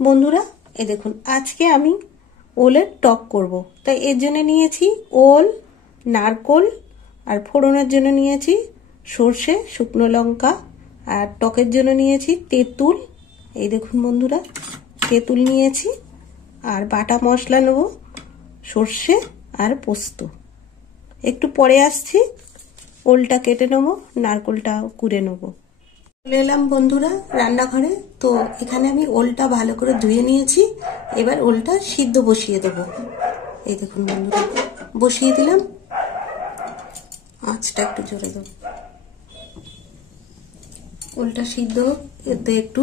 বন্ধুরা এই দেখুন আজকে আমি ওলের টক করব। তাই এর জন্য নিয়েছি ওল, নারকোল আর ফোড়নের জন্য নিয়েছি সর্ষে, শুকনো লঙ্কা আর টকের জন্য নিয়েছি তেঁতুল। এই দেখুন বন্ধুরা তেঁতুল নিয়েছি আর বাটা মশলা নেব সর্ষে আর পোস্ত। একটু পরে আসছি, ওলটা কেটে নেব, নারকোলটা কুড়ে নেব। চলে এলাম বন্ধুরা রান্নাঘরে। তো এখানে আমি ওলটা ভালো করে ধুয়ে নিয়েছি, এবার ওলটা সিদ্ধ বসিয়ে দেবো। এই দেখুন বন্ধুরা বসিয়ে দিলাম, আঁচটা একটু জোরে দেবো। ওলটা সিদ্ধ, এতে একটু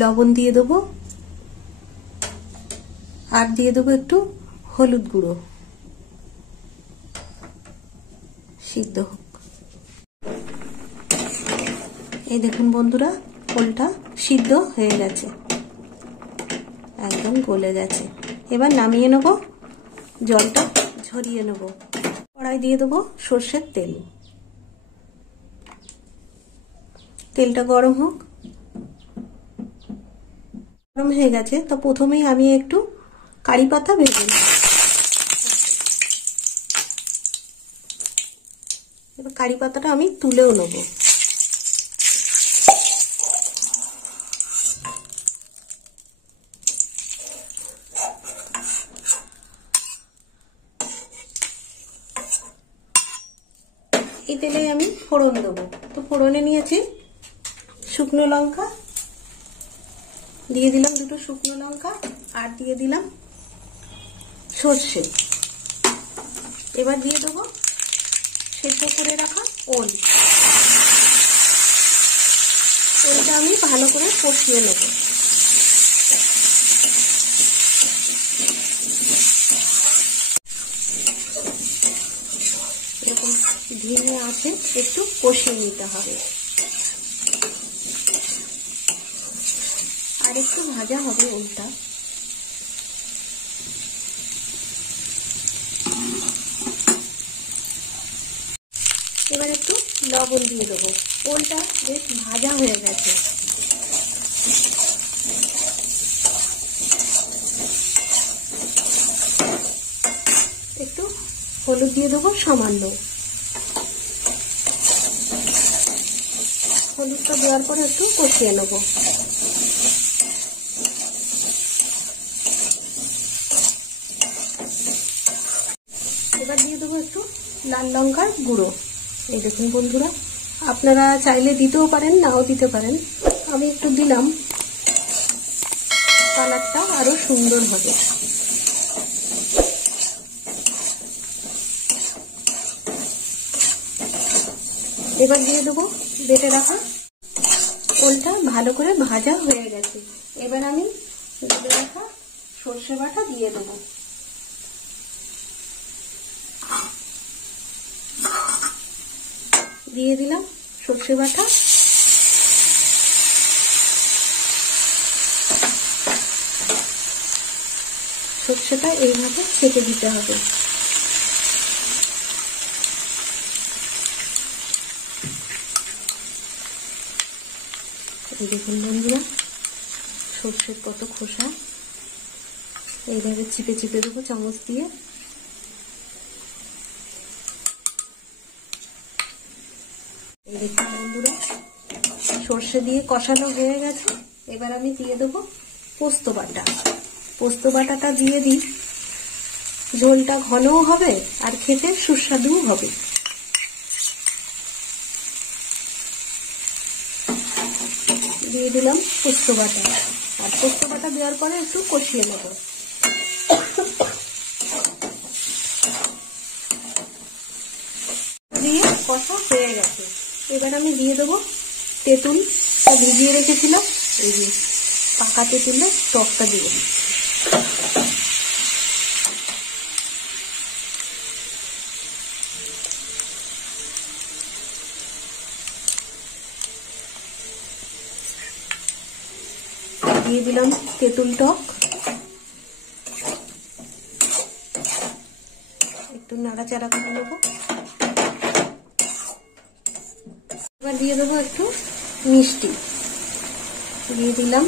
লবণ দিয়ে দেবো আর দিয়ে দেবো একটু হলুদ গুঁড়ো, সিদ্ধ হোক। এই দেখুন বন্ধুরা ওলটা সিদ্ধ হয়ে গেছে, একদম গলে গেছে। এবার নামিয়ে নেব, জলটা ঝরিয়ে নেব। কড়াই দিয়ে দেবো সর্ষের তেল, তেলটা গরম হোক। গরম হয়ে গেছে, তো প্রথমেই আমি একটু কারি পাতা ভেজে নেব। এবার কারি পাতাটা আমি তুলেও নেব। এই তেলে আমি ফোড়ন দেবো। তো ফোড়নে নিয়েছি শুকনো লঙ্কা, দিয়ে দিলাম দুটো শুকনো লঙ্কা আর দিয়ে দিলাম সর্ষে। এবার দিয়ে দেবো সেদ্ধ করে রাখা ওল। ওলটা আমি ভালো করে কষিয়ে নেব। এরকম ধিমে আছে একটু কষিয়ে নিতে হবে, আর একটু ভাজা হবে ওলটা। এবার একটু লবণ দিয়ে দেবো। ওলটা বেশ ভাজা হয়ে গেছে। একটু হলুদ দিয়ে দেবো সামান্য। হলুদটা দেওয়ার পরে একটু কষিয়ে নেব। এবার দিয়ে দেবো একটু লাল লঙ্কার গুঁড়ো। এই দেখুন বন্ধুরা, আপনারা চাইলে দিতেও পারেন, নাও দিতে পারেন। আমি একটু দিলাম, কালারটা আরো সুন্দর হবে। এবার দিয়ে দেবো বেটে রাখা ওলটা। ভালো করে ভাজা হয়ে গেছে, এবার আমি বেটে রাখা সর্ষে বাটা দিয়ে দেবো। দিয়ে দিলাম সর্ষে বাটা। সর্ষেটা এইভাবে ছেঁকে দিতে হবে। দেখুন বন্ধুরা সর্ষের কত খোসা, এইভাবে চিপে চিপে দেবো চামচ দিয়ে। এই দেখুন বন্ধুরা সর্ষে দিয়ে কষানো হয়ে গেছে, এবার আমি দিয়ে দেবো পোস্ত বাটা। পোস্ত বাটাটা দিয়ে দিই, ঝোলটা ঘনও হবে আর খেতে সুস্বাদুও হবে। দিয়ে দিলাম পোস্ত বাটা, আর পোস্ত বাটা দেওয়ার পরে একটু কষিয়ে নেব। দিয়ে কষা হয়ে গেছে, এবার আমি দিয়ে দেবো তেঁতুলটা ভিজিয়ে রেখেছিলাম। এই যে পাকা তেঁতুলের টকটা দিয়ে দিয়ে দিলাম তেঁতুল টক। একটু নাড়াচাড়া করে নেবো। এবার দিয়ে দেবো একটু মিষ্টি, দিয়ে দিলাম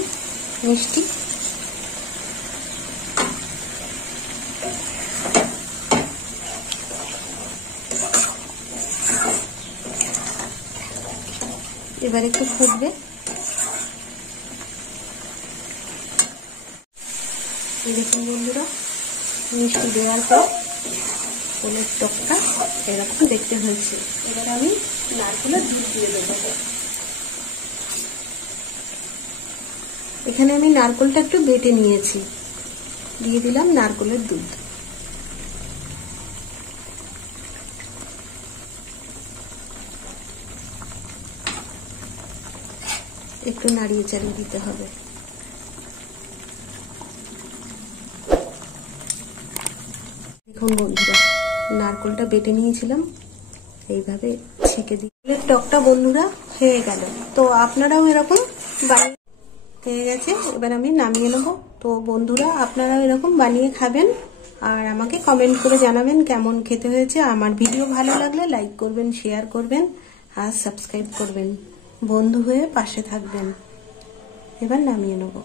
মিষ্টি। এবার একটু ফুটবে। দেখুন বন্ধুরা, মিষ্টি দেওয়ার পর ওলের টকটা এরকম দেখতে হয়েছে। এবার আমি নারকেলের দুধ দিয়ে দেবো। এখানে আমি নারকেলটা একটু বেটে নিয়েছি, দিয়ে দিলাম নারকেলের দুধ। একটু নাড়িয়ে চাড়িয়ে দিতে হবে। দেখুন বন্ধুরা, নারকেলটা বেটে নিয়েছিলাম, এইভাবে ছেঁকে দিই। টকটা বন্ধুরা হয়ে গেল। তো আপনারাও এরকম বানিয়ে হয়ে গেছে। এবার আমি নামিয়ে নেব। তো বন্ধুরা, আপনারাও এরকম বানিয়ে খাবেন আর আমাকে কমেন্ট করে জানাবেন কেমন খেতে হয়েছে। আমার ভিডিও ভালো লাগলে লাইক করবেন, শেয়ার করবেন আর সাবস্ক্রাইব করবেন। বন্ধু হয়ে পাশে থাকবেন। এবার নামিয়ে নেব।